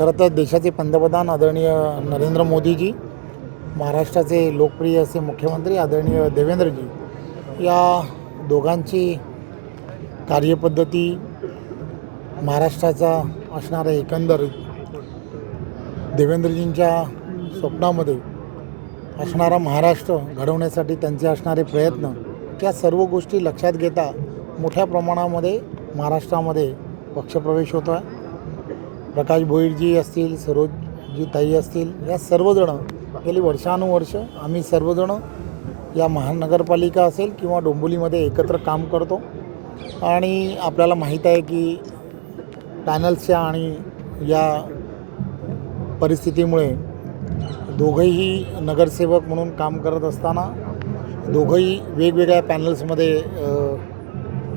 खरं तर देशाचे पंतप्रधान आदरणीय नरेंद्र मोदीजी, महाराष्ट्राचे लोकप्रिय असे मुख्यमंत्री आदरणीय देवेंद्रजी, या दोघांची कार्यपद्धती, महाराष्ट्राचा असणारा एकंदरीत देवेंद्रजींच्या स्वप्नामध्ये असणारा महाराष्ट्र घडवण्यासाठी त्यांचे असणारे प्रयत्न, त्या सर्व गोष्टी लक्षात घेता मोठ्या प्रमाणामध्ये महाराष्ट्रामध्ये पक्षप्रवेश होतो आहे. प्रकाश भोईरजी असतील, सरोजजी ताई असतील, या सर्वजण गेली वर्षानुवर्ष आम्ही सर्वजण या महानगरपालिका असेल किंवा डोंबिवलीमध्ये एकत्र काम करतो. आणि आपल्याला माहीत आहे की पॅनल्सच्या आणि या परिस्थितीमुळे दोघंही नगरसेवक म्हणून काम करत असताना दोघंही वेगवेगळ्या पॅनल्समध्ये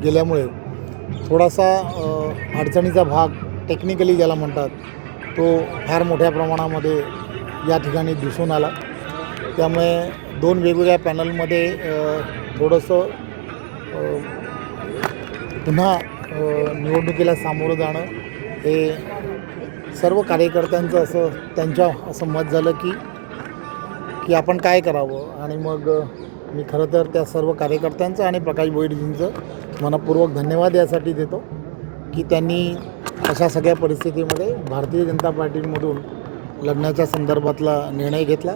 गेल्यामुळे थोडासा अडचणीचा भाग, टेक्निकली ज्याला म्हणतात, तो फार मोठ्या प्रमाणामध्ये या ठिकाणी दिसून आला. त्यामुळे दोन वेगवेगळ्या पॅनलमध्ये थोडंसं पुन्हा निवडणुकीला सामोरं जाणं हे सर्व कार्यकर्त्यांचं असं मत झालं की आपण काय करावं. आणि मग मी खरं तर त्या सर्व कार्यकर्त्यांचं आणि प्रकाश भोईरजींचं मनपूर्वक धन्यवाद यासाठी देतो की त्यांनी अशा सगळ्या परिस्थितीमध्ये भारतीय जनता पार्टीमधून लढण्याच्या संदर्भातला निर्णय घेतला.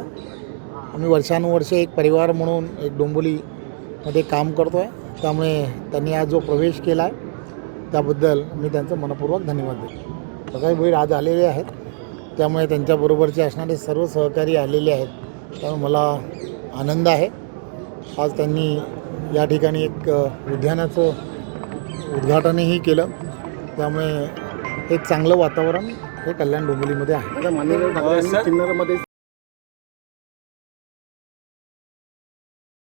आम्ही वर्षानुवर्षे एक परिवार म्हणून एक डोंबिवलीमध्ये काम करतो आहे. त्यामुळे त्यांनी आज जो प्रवेश केला आहे त्याबद्दल मी त्यांचं मनपूर्वक धन्यवाद देतो. प्रकाश भोईर आज आलेले आहेत, त्यामुळे त्यांच्याबरोबरचे असणारे सर्व सहकारी आलेले आहेत. त्यामुळे मला आनंद आहे. आज त्यांनी या ठिकाणी एक उद्यानाचं उद्घाटनही केलं. त्यामुळे एक चांगलं वातावरण हे कल्याण डोंबिवलीमध्ये आहे. आता माननीय ठाकरेंनी किन्नरमध्ये